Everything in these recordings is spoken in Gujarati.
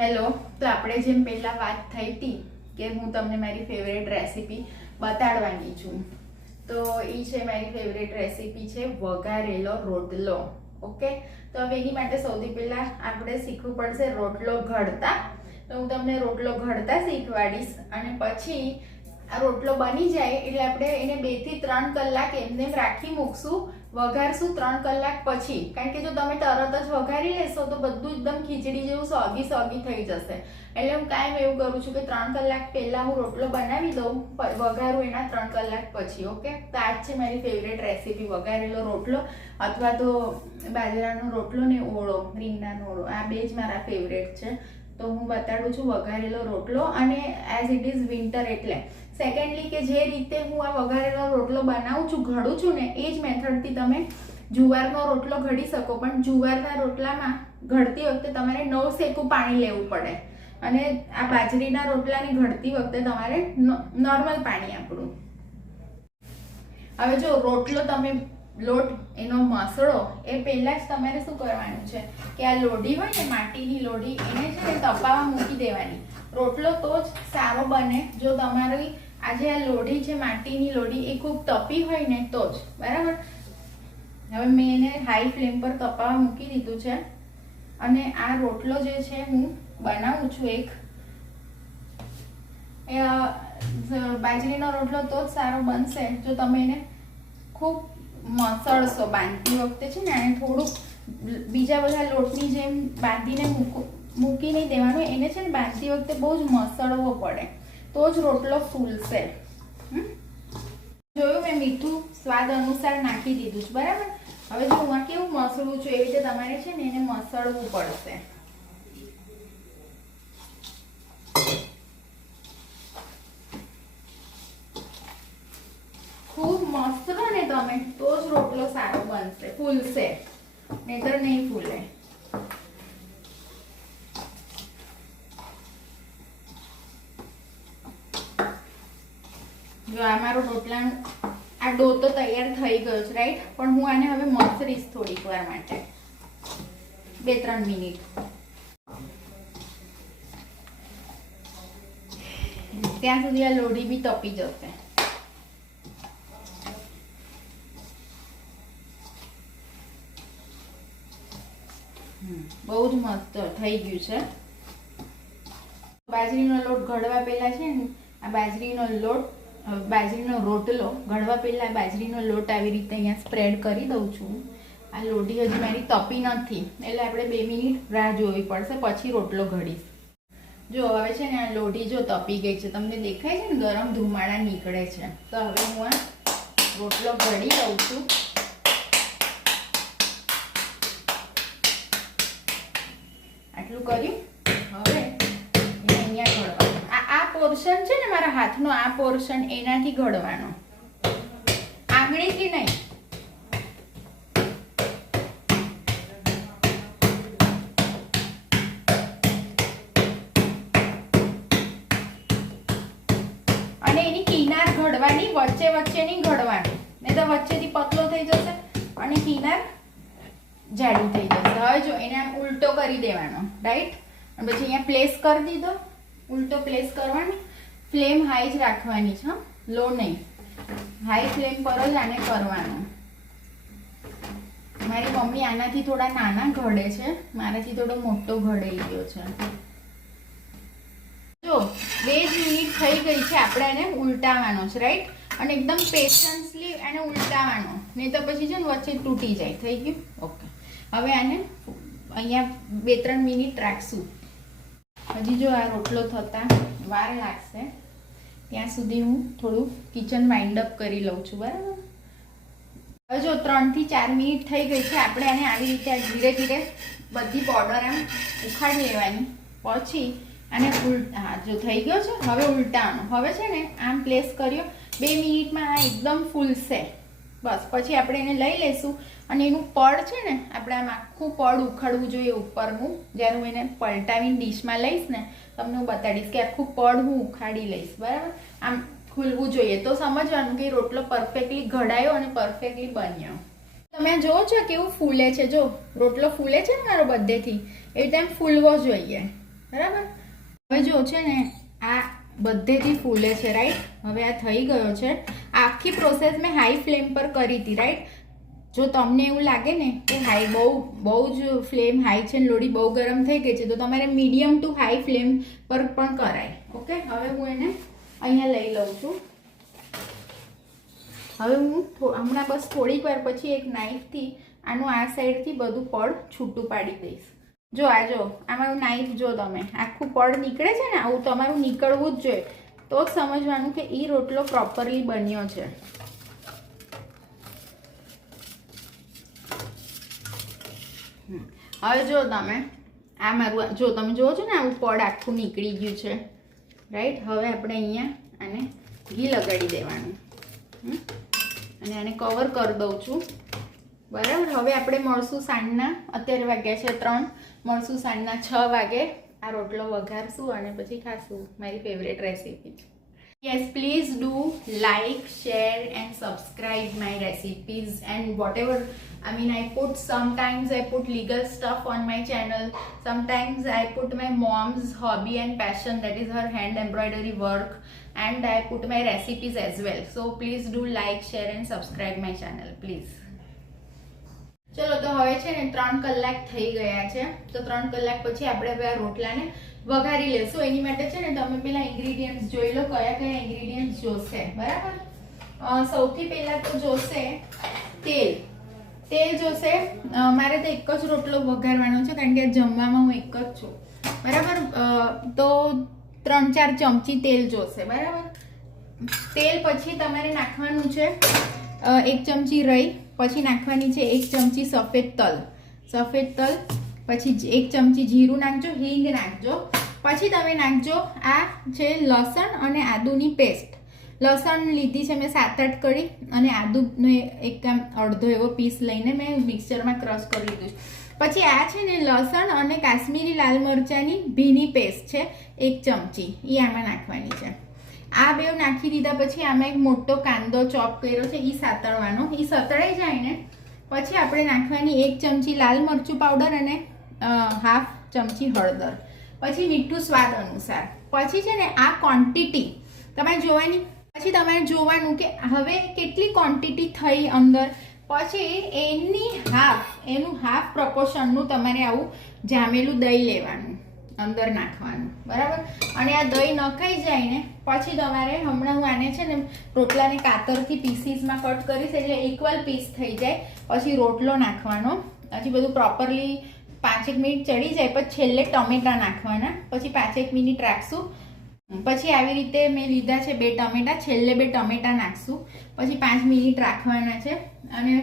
હેલો. તો આપણે જેમ પહેલા વાત થઈ હતી કે હું તમને મારી ફેવરેટ રેસીપી બતાડવાની છું, તો એ છે મારી ફેવરેટ રેસીપી છે વઘારેલો રોટલો. ઓકે, તો હવે એની માટે સૌથી પહેલા આપણે શીખવું પડશે રોટલો ઘડતા. તો હું તમને રોટલો ઘડતા શીખવાડીશ અને પછી આ રોટલો બની જાય એટલે આપણે એને 2 થી 3 કલાક એમને રાખી મૂકશું, વઘારશું 3 કલાક પછી. કારણ કે જો તમે તરત જ વઘારી લેશો તો બધું એકદમ ખીચડી જેવું સોગી સોગી થઈ જશે. એટલે હું કાયમ એવું કરું છું કે 3 કલાક પહેલા હું રોટલો બનાવી દઉં, વઘારું એના 3 કલાક પછી. ઓકે, તો આ જ છે મારી ફેવરેટ રેસીપી વઘારેલો રોટલો, અથવા તો બાજરાનો રોટલો ને ઓળો, રીંગણાનો ઓળો, આ બે જ મારા ફેવરેટ છે. તો હું બતાડું છું વઘારેલો રોટલો. અને એઝ ઇટ ઇઝ વિન્ટર એટલે સેકન્ડલી કે જે રીતે હું આ વઘારેલો રોટલો બનાવું છું, ઘડું છું ને, એ જ મેથડથી તમે જુવારનો રોટલો ઘડી શકો. પણ જુવારના રોટલામાં ઘડતી વખતે તમારે 9 સેકું પાણી લેવું પડે અને આ બાજરીના રોટલાની ઘડતી વખતે તમારે નોર્મલ પાણી આપણું. હવે જો રોટલો તમે લોટ એનો મસળો એ પહેલા જ તમારે શું કરવાનું છે કે આ લોઢી હોય ને, માટીની લોઢી, એને છે ને તપાવા મૂકી દેવાની. રોટલો તો જ સારો બને જો તમારી આજે આ લોઢી છે માટીની લોઢી એ ખૂબ તપી હોય ને તો જ. બરાબર. હવે મેં એને હાઈ ફ્લેમ પર તપાવા મૂકી દીધું છે અને આ રોટલો જે છે હું બનાવું છું એક બાજરીનો રોટલો તો જ સારો બનશે જો તમે એને ખૂબ મસળશો. બાંધતી વખતે છે ને આને થોડુંક બીજા બધા લોટની જેમ બાંધીને મૂકી નહીં દેવાનું, એને છે ને બાંધતી વખતે બહુ જ મસળવો પડે તો જ રોટલો ફૂલશે. જોયું, મેં મીઠું સ્વાદ અનુસાર નાખી દીધું છે. બરાબર. હવે જો હું આ કેવું મસળું છું એવી રીતે તમારે છે ને એને મસળવું પડશે. ખૂબ મસળો ને તમે તો જ રોટલો સારો બનશે, ફૂલશે, નહીતર નહીં ફૂલે. જો આ મારો રોટલાનો આ ડો તો તૈયાર થઈ ગયો છે, રાઈટ. પણ હું આને હવે મસળીશ થોડીક વાર માટે, 2-3 મિનિટ. ત્યાં સુધી આ લોઢી બી તપી જશે. બહુ જ મસ્ત થઈ ગયું છે. બાજરીનો લોટ ઘડવા પહેલા છે ને આ બાજરીનો રોટલો ઘડવા પહેલા બાજરીનો લોટ આવી રીતે અહીંયા સ્પ્રેડ કરી દઉં છું. આ લોઢી હજી મારી તપી નથી એટલે આપણે 2 મિનિટ રાહ જોવી પડશે, પછી રોટલો ઘડીશ. જો હવે છે ને આ લોઢી જો તપી ગઈ છે, તમને દેખાય છે ને ગરમ ધુમાડા નીકળે છે. તો હવે હું આ રોટલો ઘડી દઉં છું. આટલું કર્યું. હવે અહીંયા ઘડવાનું આ પોર્શન છે ને મારા હાથનો, આ પોર્શન એનાથી ઘડવાનો, આંગળીથી નહીં. અને એની કિનાર ઘડવાની, વચ્ચે વચ્ચે નહીં ઘડવાનું, નહીં તો વચ્ચેથી પતલો થઈ જશે અને કિનાર જાડી થઈ જશે. હવે જો એને આમ ઉલટો કરી દેવાનો, રાઈટ. અને પછી અહીંયા પ્લેસ કરી દીધો, ઉલટો પ્લેસ કરવાનો. ફ્લેમ હાઈ જ રાખવાની છે, લો નહીં. હાઈ ફ્લેમ પર જ આને કરવાનું. મારી મમ્મી આનાથી થોડા નાના ઘડે છે, મારાથી થોડો મોટો ઘડાઈ ગયો છે. જો 2 જ મિનિટ થઈ ગઈ છે, આપણે એને ઉલટાવાનો છે, રાઈટ. અને એકદમ પેશન્સલી એને ઉલટાવાનો, નહીં તો પછી છે ને વચ્ચે તૂટી જાય. થઈ ગયું. ઓકે, હવે આને અહીંયા 2-3 મિનિટ રાખશું. હજી જો આ રોટલો થતા વાર લાગશે ત્યાં સુધી હું થોડું કિચન વાઇન્ડ અપ કરી લઉં છું. બરાબર. હવે જો 3 થી 4 મિનિટ થઈ ગઈ છે, આપણે આને આવી રીતે ધીરે ધીરે બધી બોર્ડર આમ ઉખાડી લેવાની. પછી આને જો થઈ ગયો છે, હવે ઉલટાવાનો. હવે છે ને આમ પ્લેસ કર્યો, 2 મિનિટમાં આ એકદમ ફૂલશે. બસ, પછી આપણે એને લઈ લઈશું અને એનું પડ છે ને આપણે આમ આખું પડ ઉખાડવું જોઈએ ઉપરનું. જ્યારે હું એને પલટાવીને ડીશમાં લઈશ ને તમને હું બતાડીશ કે આખું પડ હું ઉખાડી લઈશ. બરાબર. આમ ખુલવું જોઈએ તો સમજવાનું કે રોટલો પરફેક્ટલી ઘડાયો અને પરફેક્ટલી બન્યો. તમે જોવો છો કેવું ફૂલે છે. જો રોટલો ફૂલે છે ને મારો બધેથી, એવી રીતે એમ ફૂલવો જોઈએ. બરાબર. હવે જો છે ને આ બધેથી ફૂલે છે, રાઈટ. હવે આ થઈ ગયો છે. આખી પ્રોસેસ મેં હાઈ ફ્લેમ પર કરી હતી, રાઈટ. જો તમને એવું લાગે ને કે બહુ જ ફ્લેમ હાઈ છે ને લોડી બહુ ગરમ થઈ ગઈ છે, તો તમારે મીડિયમ ટુ હાઈ ફ્લેમ પર પણ કરાય. ઓકે. હવે હું એને અહીંયા લઈ લઉં છું. હવે હું હમણાં બસ થોડીક વાર પછી એક નાઈફથી આનું આ સાઈડથી બધું પડ છૂટું પાડી દઈશ. જો આમાં નાઈફ જો તમે આખું પડ નીકળે છે ને, આવું તમારું નીકળવું જ જોઈએ, તો જ સમજવાનું કે એ રોટલો પ્રોપરલી બન્યો છે. હવે જો તમે આ મારું તમે જુઓ છો ને આવું પડ આખું નીકળી ગયું છે, રાઈટ. હવે આપણે અહીંયા આને ઘી લગાડી દેવાનું અને આને કવર કરી દઉં છું, બરાબર. હવે આપણે મળશું સાંજના, અત્યારે વાગ્યા છે 3, મળશું સાંજના 6 વાગે. આ રોટલો વઘારશું અને પછી ખાશું. મારી favourite recipe. Yes, please do like, share and subscribe my recipes and whatever. I mean, sometimes I put legal stuff on my channel. Sometimes I put my mom's hobby and passion, that is her hand embroidery work, and I put my recipes as well. So please do like, share and subscribe my channel, please. ચલો તો હવે છે ને 3 કલાક થઈ ગયા છે, તો 3 કલાક પછી આપણે હવે આ રોટલાને વઘારી લેશું. એની માટે છે ને તમે પેલા ઇન્ગ્રેડિયન્ટ્સ જોઈ લો, કયા કયા ઇન્ગ્રેડિયન્ટ્સ જોશે, બરાબર. સૌથી પહેલા તો જોશે તેલ જોશે. મારે તો એક જ રોટલો વઘારવાનો છે કારણ કે જમવામાં હું એક જ છું, બરાબર. તો 3-4 ચમચી તેલ જોશે, બરાબર. તેલ પછી તમારે નાખવાનું છે 1 ચમચી રઈ, પછી નાખવાની છે 1 ચમચી સફેદ તલ, પછી 1 ચમચી જીરું નાખજો, હિંગ નાખજો. પછી તમે નાખજો આ છે લસણ અને આદુની પેસ્ટ. લસણ લીધી છે મેં 7-8 કળી અને આદુનો એક અડધો એવો પીસ લઈને મેં મિક્સરમાં ક્રશ કરી લીધું. પછી આ છે ને લસણ અને કાશ્મીરી લાલ મરચાંની ભીની પેસ્ટ છે 1 ચમચી, એ આમાં નાખવાની છે. આ બે નાખી દીધા પછી આમાં એક મોટો કાંદો ચોપ કર્યો છે, એ સાતળવાનો. એ સતળાઈ જાય ને પછી આપણે નાખવાની 1 ચમચી લાલ મરચું પાવડર અને 1/2 ચમચી હળદર. પછી મીઠું સ્વાદ અનુસાર. પછી છે ને આ ક્વોન્ટિટી તમારે જોવાની. પછી તમારે જોવાનું કે હવે કેટલી ક્વોન્ટિટી થઈ અંદર. પછી એનું હાફ પ્રપોર્શનનું તમારે આવું જામેલું દહીં લેવાનું, અંદર નાખવાનું, બરાબર. અને આ દહીં નખાઈ જાય ને પછી તમારે હમણાં હું આને છે ને રોટલાને કાતરથી પીસીસમાં કટ કરીશ એટલે ઇક્વલ પીસ થઈ જાય. પછી રોટલો નાખવાનો. પછી બધું પ્રોપરલી 5-1 મિનિટ ચડી જાય પછી છેલ્લે ટમેટા નાખવાના. પછી 5-1 મિનિટ રાખશું. પછી આવી રીતે મેં લીધા છે 2 ટમેટા, છેલ્લે 2 ટમેટા નાખશું. પછી 5 મિનિટ રાખવાના છે અને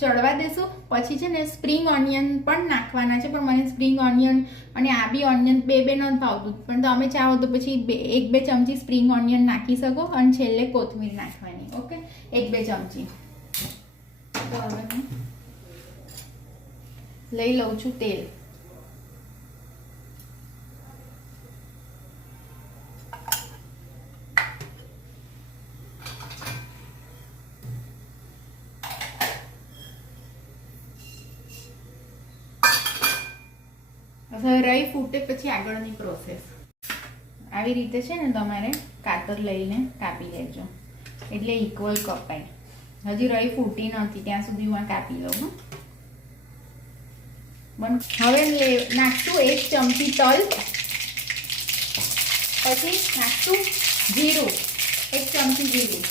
ચડવા દેશું. પછી છે ને સ્પ્રિંગ ઓનિયન પણ નાખવાના છે, પણ મને સ્પ્રિંગ ઓનિયન અને આ બી ઓનિયન બે નથી ભાવતું, પણ તમે ચાહો તો પછી 1-2 ચમચી સ્પ્રિંગ ઓનિયન નાખી શકો. અને છેલ્લે કોથમીર નાખવાની. ઓકે, 1-2 ચમચી. તો હવે હું લઈ લઉં છું તેલ. રાઈ ફૂટે પછી આગળની પ્રોસેસ આવી રીતે છે ને તમારે કાતર લઈને કાપી લેજો એટલે ઇક્વલ કપાય. હજી રાઈ ફૂટી નથી ત્યાં સુધી હું કાપી લઉં. હવે નાખશું 1 ચમચી તલ, પછી નાખશું જીરું 1 ચમચી જીરું,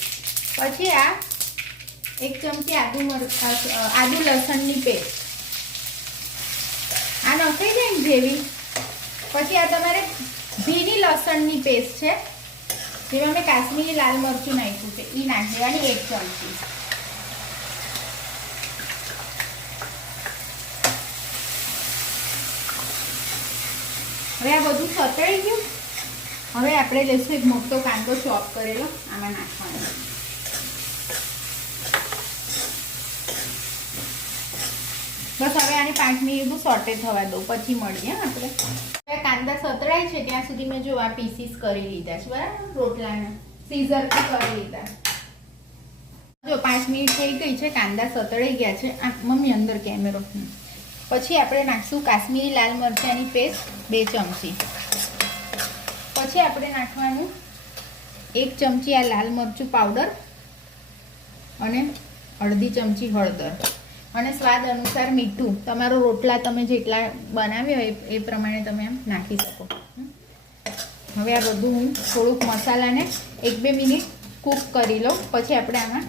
પછી આ 1 ચમચી આદુ લસણની પેસ્ટ. આ નખાઈ જાય ને જેવી. પછી આ તમારે ભીની લસણની પેસ્ટ છે જેમાં મેં કાશ્મીરી લાલ મરચું નાખ્યું છે, એ નાખી દેવાની 1 ચમચી. હવે આ બધું સતળાઈ ગયું. હવે આપણે લઈશું એક મોટો કાંદો ચોપ કરેલો, આમાં નાખવાનો. બસ હવે આને 5 મિનિટ સોટે થવા દો, પછી મળીએ આપણે. હવે કાંદા સતળાય છે ત્યાં સુધી મેં જો આ પીસીસ કરી લીધા છે, બરાબર. રોટલાને સીઝરથી કરી લીધા. જો 5 મિનિટ થઈ ગઈ છે, કાંદા સતળાઈ ગયા છે. આ મમ્મી અંદર કેમેરો. પછી આપણે નાખશું કાશ્મીરી લાલ મરચાંની પેસ્ટ 2 ચમચી. પછી આપણે નાખવાનું 1 ચમચી આ લાલ મરચું પાવડર અને અડધી ચમચી હળદર અને સ્વાદ અનુસાર મીઠું. તમારો રોટલા તમે જેટલા બનાવ્યા હોય એ પ્રમાણે તમે એમ નાખી શકો. હવે આ બધું હું થોડુંક મસાલાને 1-2 મિનિટ કૂક કરી લઉં. પછી આપણે આમાં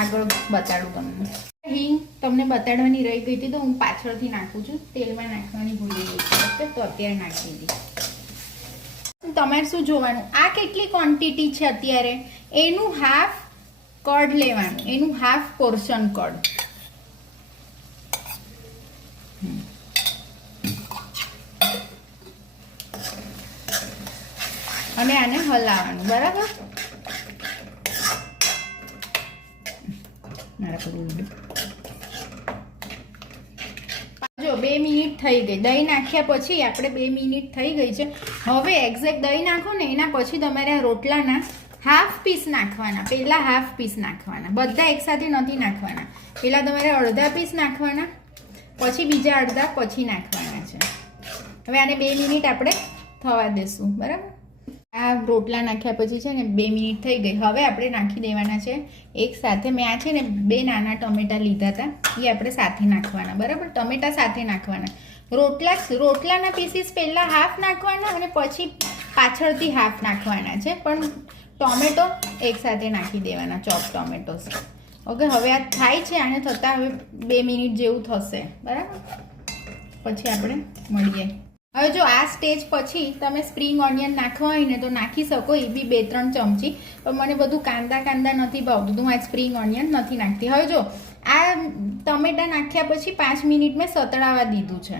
આગળ બતાડું તમને. હિંગ તમને બતાડવાની રહી ગઈ હતી તો હું પાછળથી નાખું છું. તેલમાં નાખવાની ભૂલી ગઈ છું. ઓકે, તો અત્યારે નાખી દીધી. તમારે શું જોવાનું, આ કેટલી ક્વોન્ટિટી છે અત્યારે, એનું હાફ કડ લેવાનું, એનું હાફ પોર્શન કડ. અને આને હલાવવાનું. બરાબર, જો 2 મિનિટ થઈ ગઈ. દહીં નાખ્યા પછી આપણે 2 મિનિટ થઈ ગઈ છે. હવે એક્ઝેક્ટ દહીં નાખો ને એના પછી તમારે આ રોટલાના હાફ પીસ નાખવાના. પહેલા હાફ પીસ નાખવાના, બધા એકસાથે નથી નાખવાના. પહેલા તમારે અડધા પીસ નાખવાના, પછી બીજા અડધા પછી નાખવાના છે. હવે આને 2 મિનિટ આપણે થવા દેશું. બરાબર, આ રોટલા નાખ્યા પછી છે ને 2 મિનિટ થઈ ગઈ. હવે આપણે નાખી દેવાના છે એક સાથે. મેં આ છે ને 2 નાના ટમેટા લીધા હતા, એ આપણે સાથે નાખવાના. બરાબર, ટમેટા સાથે નાખવાના. રોટલાના પીસીસ પહેલાં હાફ નાખવાના અને પછી પાછળથી હાફ નાખવાના છે, પણ ટોમેટો એકસાથે નાખી દેવાના, ચોપ ટોમેટોસ. ઓકે, હવે આ થાય છે, આને થતાં હવે 2 મિનિટ જેવું થશે. બરાબર, પછી આપણે મળીએ. હવે જો આ સ્ટેજ પછી તમે સ્પ્રિંગ ઓનિયન નાખવા હોય ને તો નાખી શકો, એ બી 2-3 ચમચી. પણ મને બધું કાંદા નથી ભાવતું, તો હું આ સ્પ્રિંગ ઓનિયન નથી નાખતી. હવે જો આ ટમેટા નાખ્યા પછી 5 મિનિટ મેં સતળાવા દીધું છે.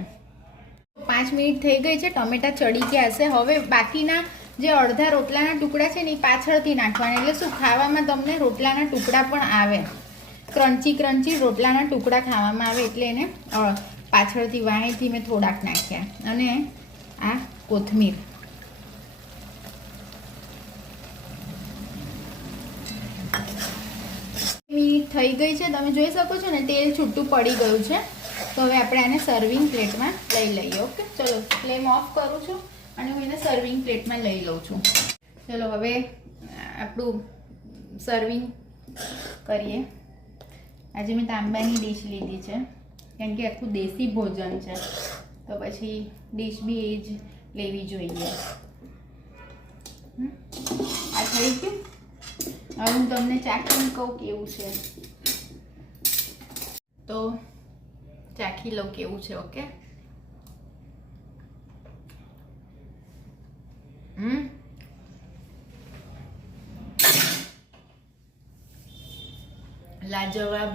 5 મિનિટ થઈ ગઈ છે, ટમેટા ચડી ગયા હશે. હવે બાકીના જે અડધા રોટલાના ટુકડા છે ને એ પાછળથી નાખવાના. એટલે શું, ખાવામાં તમને રોટલાના ટુકડા પણ આવે, ક્રન્ચી રોટલાના ટુકડા ખાવામાં આવે. એટલે એને પાછળથી વાહેથી મેં થોડાક નાખ્યા. અને આ કોથમીર. મિનિટ થઈ ગઈ છે, તમે જોઈ શકો છો ને તેલ છૂટું પડી ગયું છે. તો હવે આપણે આને સર્વિંગ પ્લેટમાં લઈ લઈએ. ઓકે, ચલો ફ્લેમ ઓફ કરું છું અને હું એને સર્વિંગ પ્લેટમાં લઈ લઉં છું. ચલો હવે આપણું સર્વિંગ કરીએ. આજે મેં તાંબાની ડીશ લીધી છે, કેમ કે આખું દેશી ભોજન છે, તો પછી ડીશ બી એ જ લેવી જોઈએ. આ થઈ ગયું. હવે હું તમને ચાખીને કહું કેવું છે, તો ચાખી લો કેવું છે. ઓકે, લાજવાબ.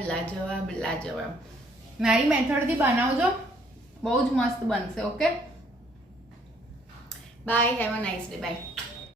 મારી મેથડથી બનાવજો, બહુ જ મસ્ત બનશે. Okay, bye, have a nice day. By.